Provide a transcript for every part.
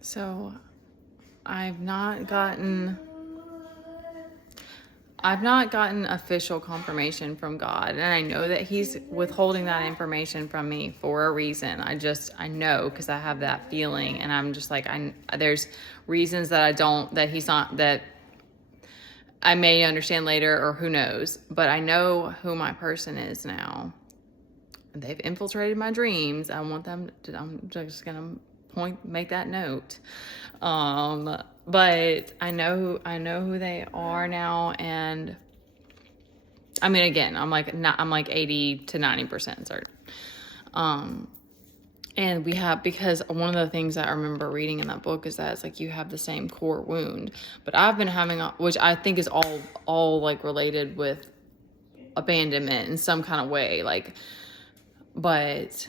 So I've not gotten official confirmation from God, and I know that he's withholding that information from me for a reason. I know, because I have that feeling, and I'm just like, there's reasons that he's not, that I may understand later, or who knows, but I know who my person is now. They've infiltrated my dreams. I'm just gonna make that note. But I know who they are now, and I mean, again, I'm like 80 to 90% certain. And because one of the things that I remember reading in that book is that it's like you have the same core wound, but I've been having, which I think is all like related with abandonment in some kind of way, like, but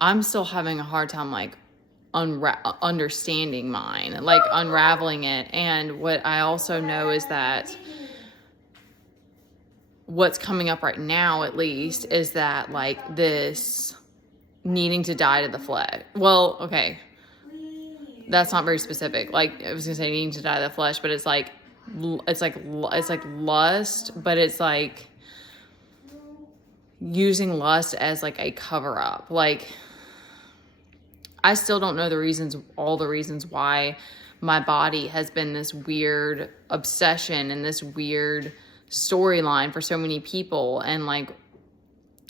I'm still having a hard time like understanding mine, like unraveling it. And what I also know is that what's coming up right now, at least, is that like this needing to die to the flesh. Well, okay, that's not very specific. Like, I was gonna say needing to die to the flesh, but it's like lust, but it's like using lust as like a cover up. Like, I still don't know all the reasons why my body has been this weird obsession and this weird storyline for so many people, and like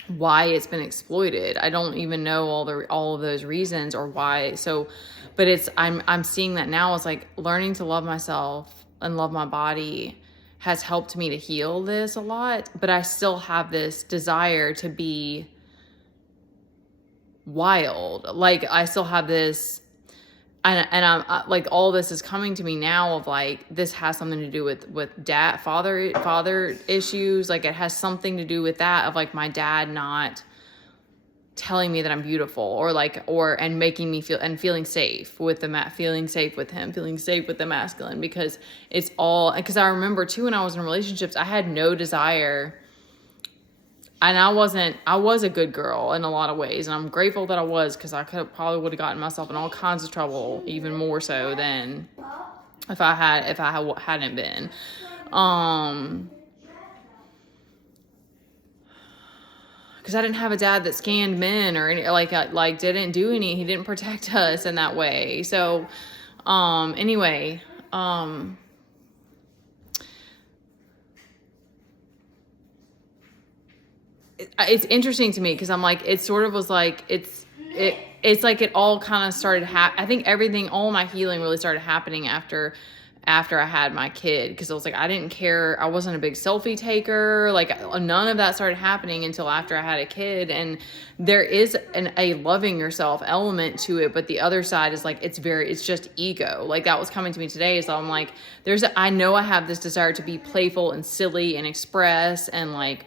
why it's been exploited. I don't even know all of those reasons or why. So, but I'm seeing that now. It's like learning to love myself and love my body has helped me to heal this a lot, but I still have this desire to be wild. Like, I still have this, and I'm like, all this is coming to me now of like, this has something to do with father issues. Like, it has something to do with that, of like my dad not telling me that I'm beautiful, and making me feeling safe with feeling safe with him, feeling safe with the masculine, because I remember too, when I was in relationships, I had no desire. And I was a good girl in a lot of ways. And I'm grateful that I was, because I probably would have gotten myself in all kinds of trouble, even more so than if I hadn't been. Because I didn't have a dad that scanned men or any, didn't do any, he didn't protect us in that way. So, anyway, it's interesting to me, because I'm like, it sort of was like, it's like it all kind of started I think all my healing really started happening after I had my kid, because I was like, I didn't care. I wasn't a big selfie taker. Like, none of that started happening until after I had a kid. And there is a loving yourself element to it, but the other side is like, it's just ego. Like, that was coming to me today. So I'm like, I know I have this desire to be playful and silly and express and like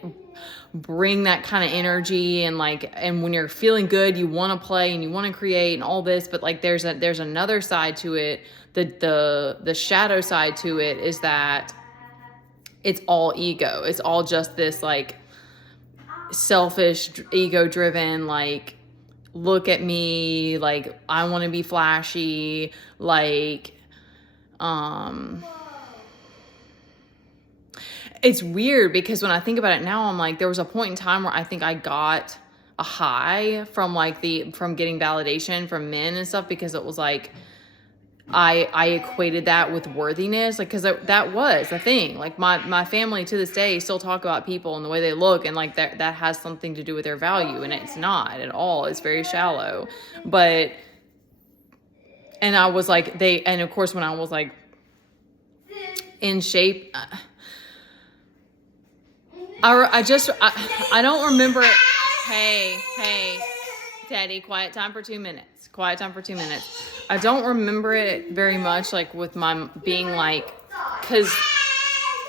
bring that kind of energy, and when you're feeling good, you want to play and you want to create and all this, but like there's another side to it. The shadow side to it is that it's all ego. It's all just this like selfish, ego driven, like, look at me, like, I want to be flashy, like, it's weird, because when I think about it now, I'm like, there was a point in time where I think I got a high from from getting validation from men and stuff, because it was like, I equated that with worthiness, like, because that was the thing. Like, my family to this day still talk about people and the way they look, and like that has something to do with their value, and it's not at all. It's very shallow. But, and I was like, and of course, when I was like in shape, I don't remember it. Hey, Teddy, quiet time for 2 minutes. I don't remember it very much, like, with my being like, because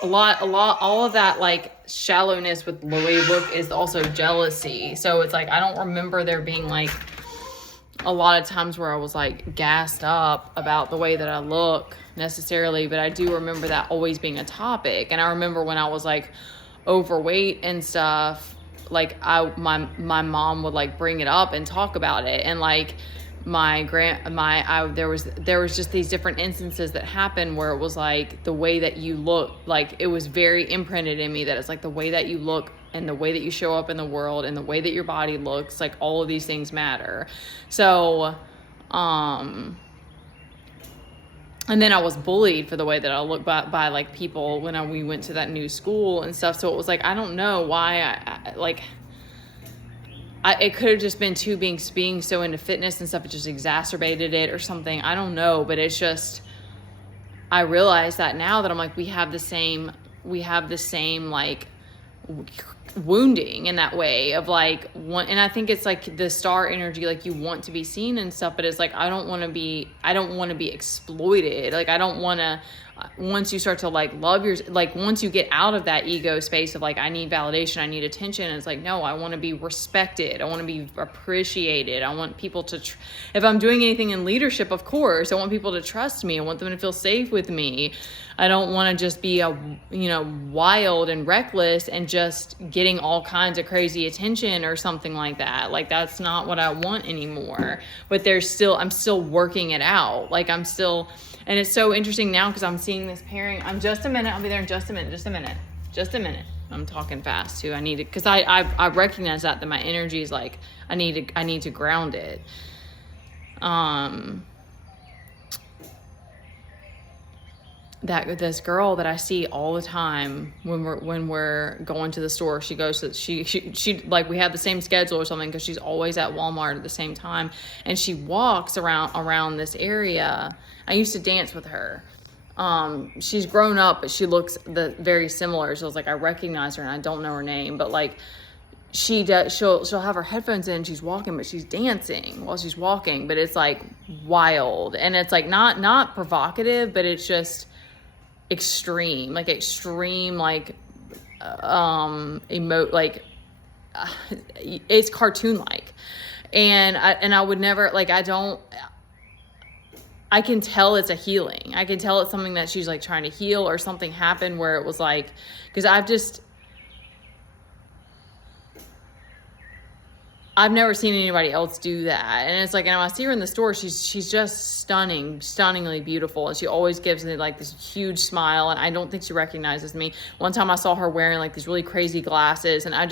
all of that, like, shallowness with the way you look is also jealousy. So it's like, I don't remember there being like a lot of times where I was like gassed up about the way that I look necessarily, but I do remember that always being a topic. And I remember when I was like overweight and stuff, like my mom would like bring it up and talk about it, and like there was just these different instances that happened where it was like the way that you look, like it was very imprinted in me that it's like the way that you look and the way that you show up in the world and the way that your body looks, like all of these things matter. So and then I was bullied for the way that I look by like people when we went to that new school and stuff. So it was like, I don't know why it could have just been being so into fitness and stuff. It just exacerbated it or something. I don't know, but it's just, I realize that now that I'm like, we have the same like wounding in that way of like one. And I think it's like the star energy, like you want to be seen and stuff, but it's like, I don't want to be exploited. Like, I don't want to, once you start to like love like once you get out of that ego space of like, I need validation, I need attention. And it's like, no, I want to be respected. I want to be appreciated. I want people to, if I'm doing anything in leadership, of course, I want people to trust me. I want them to feel safe with me. I don't want to just be wild and reckless and just getting all kinds of crazy attention or something like that. Like, that's not what I want anymore. But I'm still working it out. Like, and it's so interesting now because I'm seeing this pairing. Just a minute. I'll be there in just a minute. I'm talking fast too. I need to, because I recognize that my energy is like, I need to ground it. That this girl that I see all the time when we're going to the store, she goes to she like, we have the same schedule or something because she's always at Walmart at the same time, and she walks around this area. I used to dance with her. She's grown up, but she looks very similar. So I was like, I recognize her, and I don't know her name, but like she'll have her headphones in, she's walking, but she's dancing while she's walking, but it's like wild, and it's like not provocative, but it's just extreme, like it's cartoon like, and I would never, like, I can tell it's a healing. I can tell it's something that she's like trying to heal, or something happened where it was like, because I've never seen anybody else do that. And it's like, and when I see her in the store, she's just stunningly beautiful. And she always gives me like this huge smile. And I don't think she recognizes me. One time I saw her wearing like these really crazy glasses. And I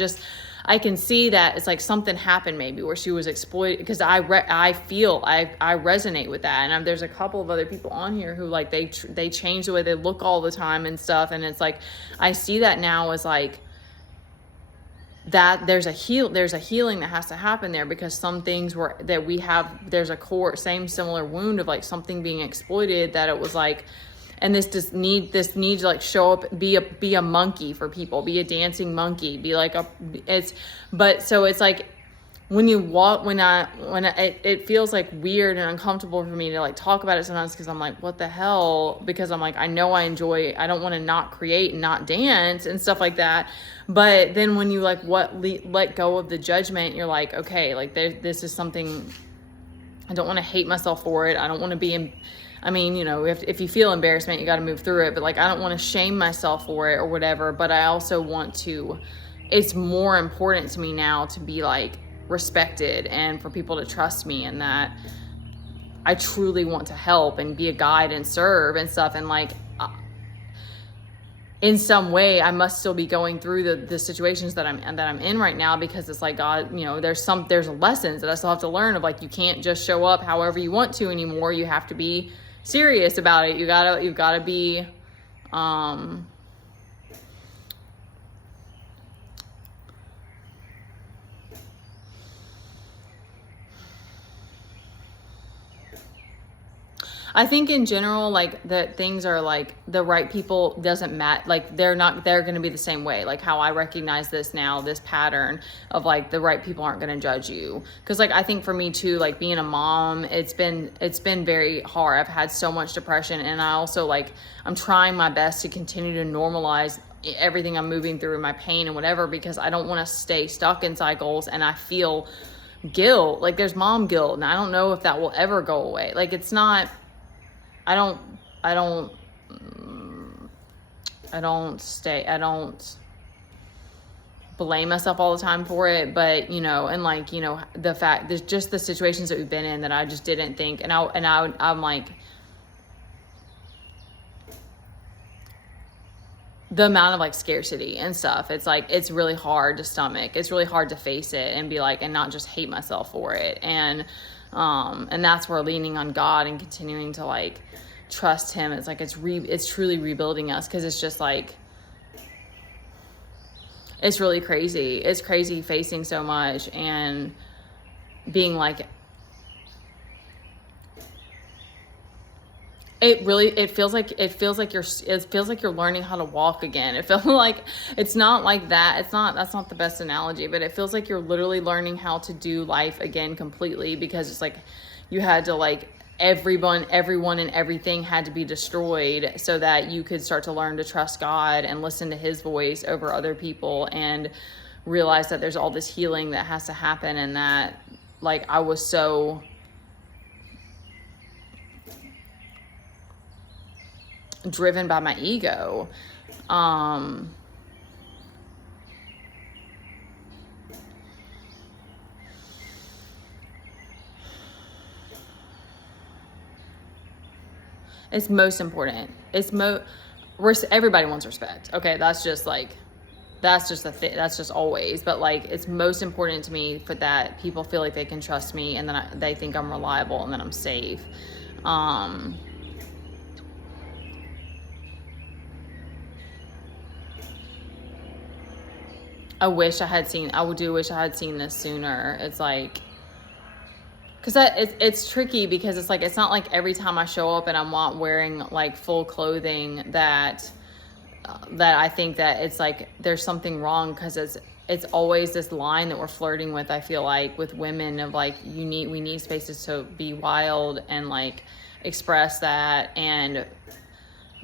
can see that it's like something happened maybe where she was exploited, because I resonate with that. And there's a couple of other people on here who like, they change the way they look all the time and stuff. And it's like, I see that now as like, that there's a healing that has to happen there, because some things there's a similar wound of like something being exploited, that it was like, and this need to like show up, be a monkey for people, be a dancing monkey, be like so it's like, when you walk, it feels like weird and uncomfortable for me to like talk about it sometimes, because I'm like, what the hell? Because I'm like, I know I don't want to not create and not dance and stuff like that. But then when you like let go of the judgment, you're like, okay, like this is something, I don't want to hate myself for it. I don't want to be if you feel embarrassment, you got to move through it. But like, I don't want to shame myself for it or whatever. But I also want to, it's more important to me now to be like respected and for people to trust me, and that I truly want to help and be a guide and serve and stuff. And like, in some way, I must still be going through the situations that I'm in right now, because it's like, God, there's lessons that I still have to learn of like, you can't just show up however you want to anymore. You have to be serious about it. You've got to be, I think in general, like, that things are like, the right people doesn't matter. Like, they're going to be the same way. Like how I recognize this now, this pattern of like, the right people aren't going to judge you. Cause like, I think for me too, like being a mom, it's been very hard. I've had so much depression, and I also like, I'm trying my best to continue to normalize everything I'm moving through, my pain and whatever, because I don't want to stay stuck in cycles. And I feel guilt, like there's mom guilt, and I don't know if that will ever go away. Like, it's not, I don't blame myself all the time for it, but you know, and like, you know, the fact there's just the situations that we've been in that I just didn't think, and I'm like, the amount of like scarcity and stuff, it's like, it's really hard to stomach. It's really hard to face it and be like, and not just hate myself for it. And that's where leaning on God and continuing to like trust him. It's like, it's truly rebuilding us. Cause it's just like, it's really crazy. It's crazy facing so much and being like, it feels like you're learning how to walk again. It feels like, it's not like that. That's not the best analogy, but it feels like you're literally learning how to do life again completely, because it's like you had to like, everyone and everything had to be destroyed so that you could start to learn to trust God and listen to his voice over other people, and realize that there's all this healing that has to happen. And that like, I was so driven by my ego. It's most important. Everybody wants respect. Okay. That's just the thing. That's just always, but like, it's most important to me for that people feel like they can trust me, and then they think I'm reliable, and then I'm safe. I wish I had seen this sooner. It's like, because it's tricky, because it's like, it's not like every time I show up and I'm not wearing like full clothing that I think that it's like there's something wrong, because it's always this line that we're flirting with, I feel like, with women, of like, we need spaces to be wild and like express that and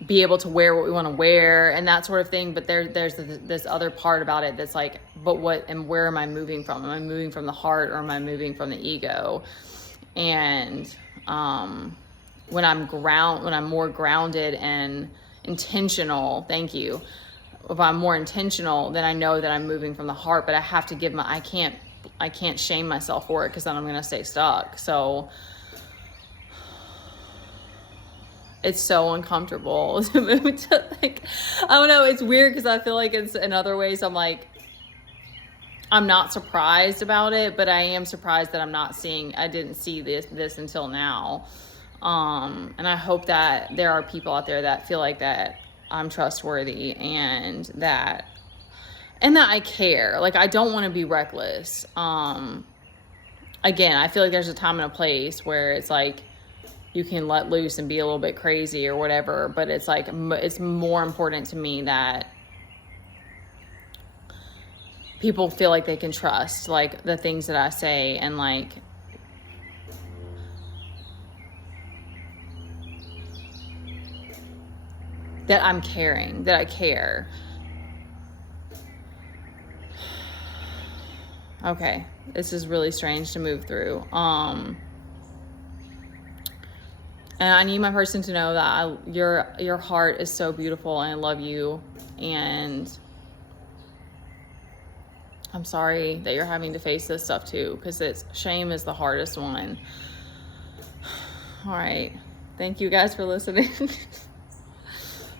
be able to wear what we want to wear and that sort of thing. But there's this other part about it that's like, but what and where am I moving from? Am I moving from the heart, or am I moving from the ego? And when I'm more grounded and intentional, thank you. If I'm more intentional, then I know that I'm moving from the heart. But I have to I can't shame myself for it, because then I'm gonna stay stuck. So it's so uncomfortable to move to, like, I don't know, it's weird, because I feel like it's in other ways I'm like, I'm not surprised about it, but I am surprised that I didn't see this until now. And I hope that there are people out there that feel like that I'm trustworthy, and that I care. Like, I don't want to be reckless. Again, I feel like there's a time and a place where it's like, you can let loose and be a little bit crazy or whatever, but it's like, it's more important to me that people feel like they can trust like the things that I say, and like, that I'm caring, that I care. Okay, this is really strange to move through. And I need my person to know that your heart is so beautiful, and I love you. And I'm sorry that you're having to face this stuff too, because shame is the hardest one. All right. Thank you guys for listening.